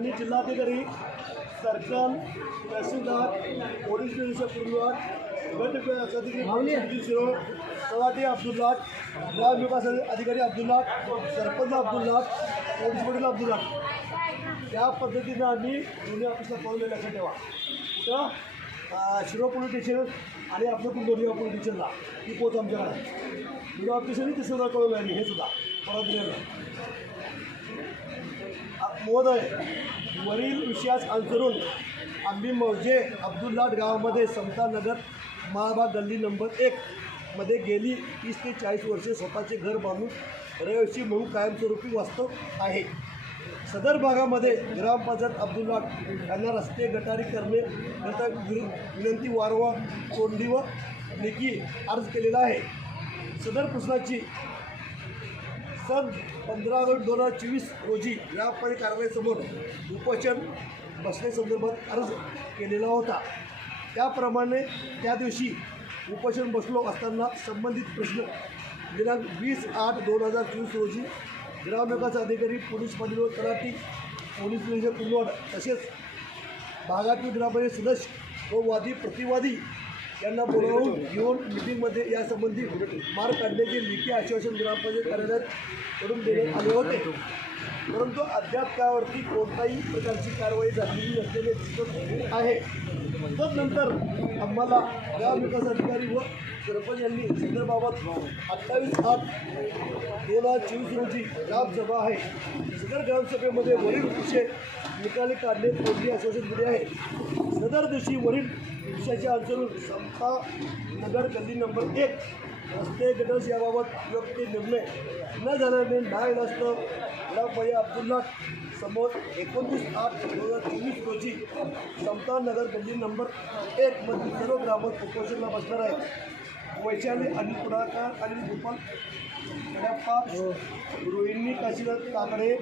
माननीय जिल्हाधिकारी सर्कल तहसीलदार पोलीस निरीक्षक कुर्लवाड गट विकास अधिकारी अब्दुल शिरोळ सवाटी अब्दुल्ला ग्राम विकास अधिकारी अब्दुल्ला सरपंच अब्दुल्ला पोलीस वडील अब्दुल्ला या पद्धतीनं आम्ही दोन्ही ऑफिसला कळवलेलं लक्षात ठेवा. तर शिरो पोलीस स्टेशन आणि आपलं पण दोन्ही पोलीस स्टेशनला ही पोच आमच्याकडे. आहे दोन्ही ऑफिसरनी ते सुद्धा कळवलं आहे हे सुद्धा. महोदय वरील विषयास अनुसरून आम्ही मौजे अब्दुल्लाट गावामध्ये समतानगर महाबाद गल्ली नंबर एक मध्ये गेली. तीस ते चाळीस वर्षे स्वतःचे घर बांधून रहिवासी म्हणून कायमस्वरूपी वास्तव आहे. सदर भागामध्ये ग्रामपंचायत अब्दुल्लाट यांना रस्ते गटारी करणे करता विनंती वारंवार तोंडी व लेखी अर्ज केलेला आहे. सदर प्रश्नाची सन पंधरा ऑगस्ट दोन हजार चोवीस रोजी व्यापारी कारवाईसमोर उपोषण बसण्यासंदर्भात अर्ज केलेला होता. त्याप्रमाणे त्या दिवशी उपोषण बसलो असताना संबंधित प्रश्न दिनांक वीस आठ दोन हजार चोवीस रोजी ग्रामविकास अधिकारी पोलीस पाटील व तलाठी पोलीस निरीक्षक कुलवाड तसेच भागातील ग्रामपंचायत सदस्य व वादी प्रतिवादी यांना बोलावून घेऊन मिटिंगमध्ये यासंबंधी मार्ग काढण्याचे लेखी आश्वासन ग्रामपंचायत कार्यालयात करून देण्यात आले होते. परंतु अद्याप त्यावरती कोणताही प्रकारची कारवाई झालेली नसलेले दिसत आहे. तदनंतर आम्हाला ग्रामविकास अधिकारी व सरपंच यांनी सदरबाबत अठ्ठावीस आठ दोन हजार चोवीस रोजी ग्रामसभा आहे. सदर ग्रामसभेमध्ये वरील विषय निकाली काढणे कोणती आश्वासन दिले आहे? सदर दिवशी वरील विषयाचे अनुसरून समता नगर गल्ली नंबर एक रस्ते गटर्स याबाबत योग्य निर्णय न झाल्याने न्याय नसतं ग्रामपंचायत अब्दुल्ला समोर एकोणतीस आठ दोन हजार चोवीस रोजी समता नगर गल्ली नंबर एकमधील सर्व ग्रामस्थ उपोषणला बसणार आहेत. वैशाली आणि पुढाकार आणि गोपाल गडप्पा रोहिणी काशीनाथ काकडे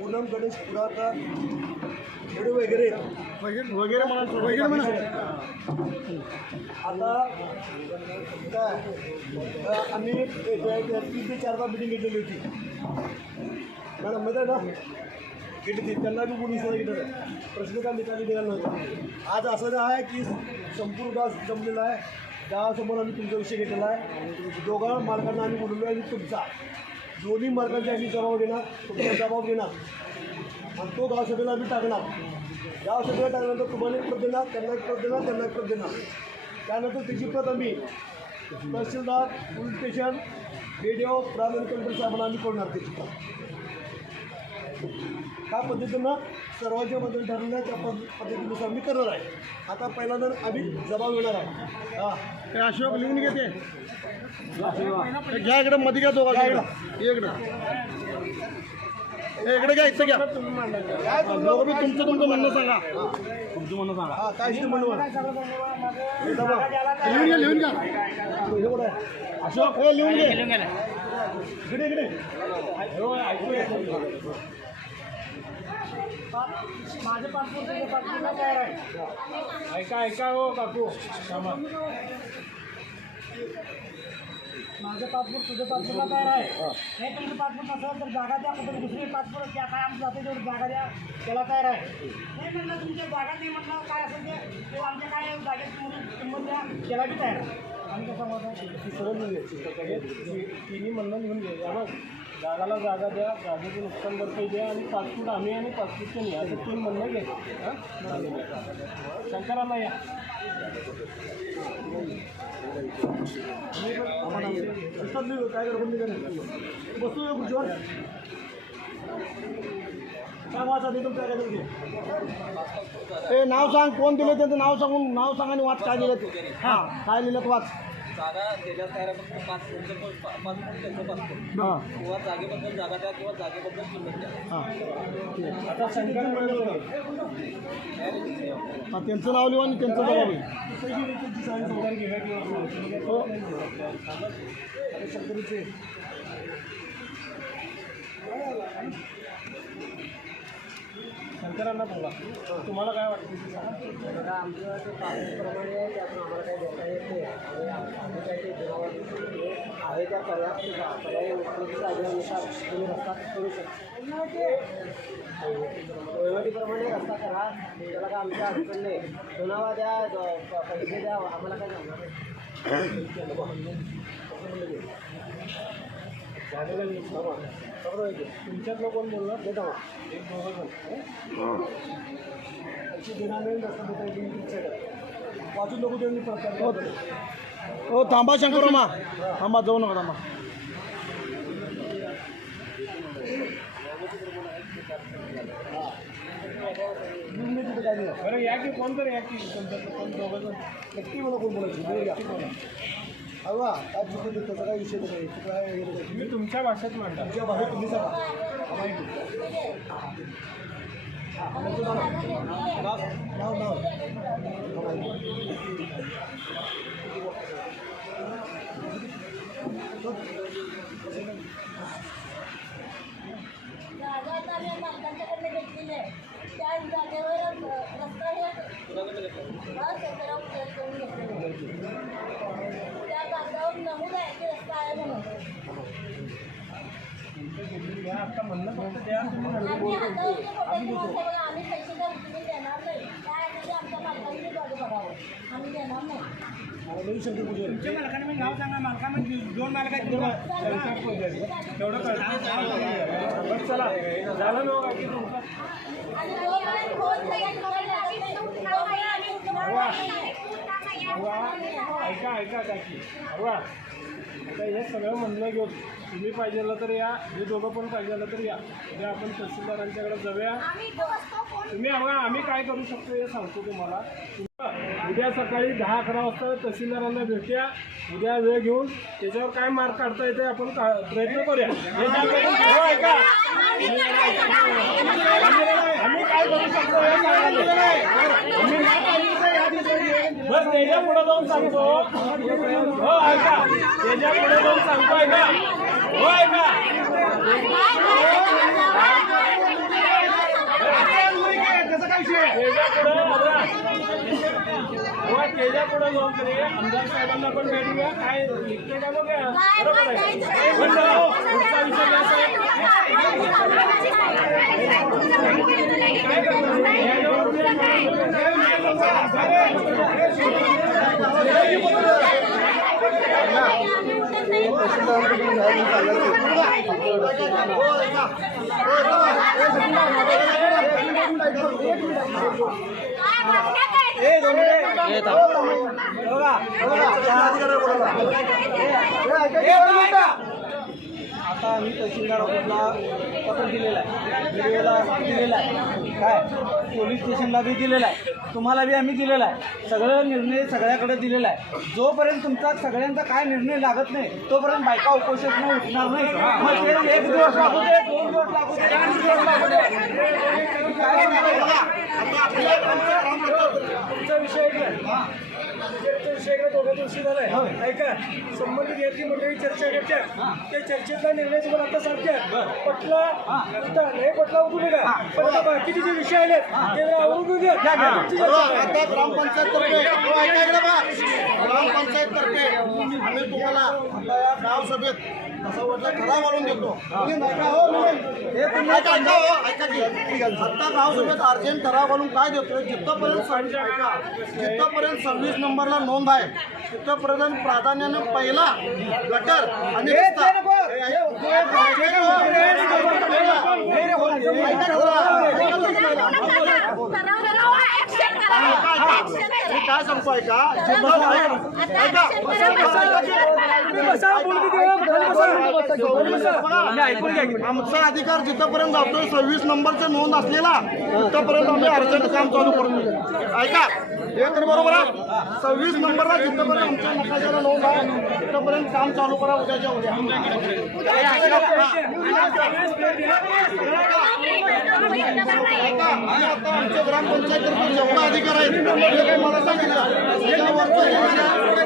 पूनम गणेश पुढाकार वगैरे. वगैरे म्हणा वगैरे म्हणा आता काय आम्ही तीन ते चारदा मिटिंग घेतलेली होती. मॅडम माहिती आहे ना. घेतली. त्यांना बी कोणी सुद्धा घेतलं. प्रश्न काय निकाली निघाला नव्हता? आज असं आहे की संपूर्ण गाव जमलेला आहे. गावासमोर आम्ही तुमचा विषय घेतलेला आहे. दोघा मालकांना आम्ही बोललो आहे आणि तुमचा. दोन्ही मार्गांचे आम्ही जबाब घेणार तुमचा जबाब घेणार. आणि तो गावसभेला आम्ही टाकणार. गावसभेला टाकल्यानंतर तुम्हाला एक प्रत देणार त्यांना एक प्रत देणार त्यांना एक प्रत देणार. त्यानंतर त्याची प्रत आम्ही तहसीलदार पोलीस स्टेशन रेडिओ प्राधान्य कंट्रोल साहेबांना आम्ही करणार त्याची प्रत. त्या पद्धतीनं सर्वांच्या मधून ठरवलं त्या पद पद्धतीनुसार आम्ही करणार आहे. आता पहिल्यांदा आम्ही जबाब घेणार आहे हां. हे अशोक लिहून घेते. हे घ्या इकडे मध्ये घ्या दोघा इकडं. इकडं. हे इकडे घ्या इथं घ्या. दोघं बी तुमचं तुमचं म्हणणं सांगा. तुमचं म्हणणं सांगा. हां काय जबाब लिहून घ्या लिहून घ्या. अशोक हे लिहून घे. इकडे इकडे. माझे पासपोर्ट पासपोर्टला आहे. ऐका ऐका हो काकू माझं पासपोर्ट तुझं पासपोर्टला तयार आहे. हे. तुमचं पासपोर्ट नसेल तर जागा द्या कुठे दुसरी पासपोर्ट त्या काय आमचं जाते तेवढी जागा द्या त्याला तयार आहे. नाही म्हणलं तुमच्या जागा नाही म्हटलं काय असेल ते ते आमच्या काय जागेत किंमत द्या त्याला बी तयार आहे. आणि कसं मत आहे ती सरळ लिहून घ्यायची. तिन्ही म्हणणं लिहून घे मग जागाला जागा द्या जागेचं नुकसान भरपाई द्या आणि पासपोर्ट आम्ही आणि पासपोर्टचे नाही असं तीन म्हणणं घे शंकराला या. काय बसू खुर्चीवर काय वाच आधी तुमच्या काय ते नाव सांग कोण दिलं त्यांचं नाव सांगून नाव सांग आणि वाच काय लिहिलं ते. हां काय लिहिलं वाच. जागा त्याच्यात तयार पाच त्यांचं पासपोर्ट हां. किंवा जागेबद्दल जागा द्या किंवा जागेबद्दल किंमत द्या. हां. आता शंकर हां त्यांचं नाव लिहू आणि त्यांचं आहे हो. शंकरीचे. शंकरांना बोला. तुम्हाला काय वाटतं? बघा आमचं ते आहे त्यातून आम्हाला काही देता येत नाही. आणि आम्ही काही ते जनावर आहे त्या पर्याप्त पर्याय उपलब्ध झाल्यानुसार तुम्ही रस्ता करू शकता. वहिवाटीप्रमाणे रस्ता करा. त्याला काय आमच्या अडचण नाही. सुनावा द्या पैसे द्या आम्हाला काय नाही. तुमच्यातलं कोण बोलणार? एक दोघं जण वाचून नको त्यांनी प्रकार हो. थांबा शंकरमा थांबा जाऊ नका थांबा. बरं या की कोण तरी या की. कोण दोघं जण. नक्की मला कोण बोलायचं. हवा काय चुकी देतो काय विषय नाही तू काय हे नाही. तुम्ही तुमच्या भाषेत मांडा तुमच्या बाहेर तुम्ही सांगा आम्हाला ऐकू. नाव नाव आम्हाला ऐकू. जागा आता आम्ही मालकांच्याकडनं घेतलेली आहे त्या जागेवर रस्ता हे शेतकऱ्या करून आहे. त्या कागदावर नमूद आहे की रस्ता आहे म्हणून आता फक्त द्या आम्ही हातावर फोटो किंवा आम्ही पैसे देणार नाही काय आहे ते आमच्या आम्ही देणार नाही तुमच्या मालकाने मग नाव सांगा मालकामध्ये म्हणजे दोन मालक आहेत तेवढं कळतं चला झालं ना ऐका ऐका काकी. अव्वा आता हे सगळं म्हणणं घेऊन तुम्ही पाहिजेलं तर या हे दोघं पण पाहिजेलं तर या. उद्या आपण तहसीलदारांच्याकडे जाऊया. तुम्ही अवघा आम्ही काय करू शकतो हे सांगतो तुम्हाला. उद्या सकाळी दहा अकरा वाजता तहसीलदारांना भेटूया. उद्या वेळ घेऊन त्याच्यावर काय मार्क काढता येते आपण का- प्रयत्न करूया. हो, ऐका आम्ही काय करू शकतो हे सांगायचं. आम्ही बस त्याच्या पुढे जाऊन सांगतो. हो ऐका. त्याच्या पुढे जाऊन सांगतो ऐका. हो ऐका. त्याच्या पुढे जाऊन तरी आमदार साहेबांना पण भेटूया काय लिखते का बघा बरोबर आहे पण हो, पुढचा विषय घ्या साहेब आता आम्ही तहसीलदार ऑफिसला पत्र दिलेला आहे. दिलेला दिलेला आहे. काय? पोलीस स्टेशनला बी दिलेला आहे. तुम्हाला बी आम्ही दिलेला आहे. सगळं निर्णय सगळ्याकडे दिलेला आहे. जोपर्यंत तुमचा सगळ्यांचा काय निर्णय लागत नाही तोपर्यंत बायका उपोषण उठणार नाही. मग ते एक दिवस लागू दे दोन दिवस लागू दे दिवस लागू दे. तुमचा विषय ऐकला तुमचा विषय दोघं दिवशी झालाय. ऐका संबंधित याची मंडळी चर्चा करतात त्या चर्चेतला निर्णय तुम्हाला आता सांगतात पटला? आता नाही पटला उठू नका पण आता बाकीचे जे विषय आले ते जरा आवरून घ्या. तुमची चर्चा करा. आता ग्रामपंचायत तर्फे ग्रामपंचायत तर्फे आम्ही तुम्हाला आता या गाव सभेत असं वाटलं ठराव आणून देतो तुम्ही नका हो म्हणून. हे तुम्ही ऐका ऐका हो, ऐका की. आता गाव सभेत अर्जंट ठराव आणून काय देतोय जिथपर्यंत ऐका जिथपर्यंत सव्वीस नंबरला नोंद आहे तिथपर्यंत प्राधान्यानं पहिला गटर आणि रस्ता. मी काय सांगतो ऐका आमचा अधिकार जिथपर्यंत जातोय सव्वीस नंबरचा नोंद असलेला तिथपर्यंत आम्ही अर्जंट काम चालू करून ऐका हे तर बरोबर आहे. सव्वीस नंबरला जिथपर्यंत आमच्या नकाशाला नोंद आहे तिथपर्यंत काम चालू करा उद्याच्या उद्या आता आमच्या ग्रामपंचायत जेवढा अधिकार आहे ते काही मला सांगितलं हे आहे.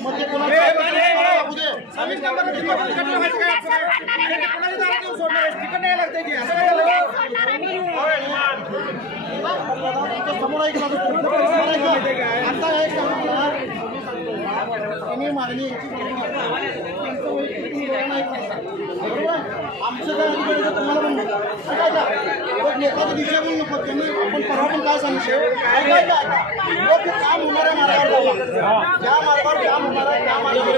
मग ते दे. समोर ऐकलं आता एक काम करा. त्यांनी मागणी याची बरोबर आहे. त्यांचं वैयक्तिक तुम्ही डोळ्यानं ऐकलं. बरोबर आहे? आमचं काय अधिकार तुम्हाला पण नको त्यांनी आपण परवा पण काय सांगितलं? ऐका ऐका ऐका. लोक मार्गावर ज्या मार्गावर काम होणार आहे त्या मार्गावर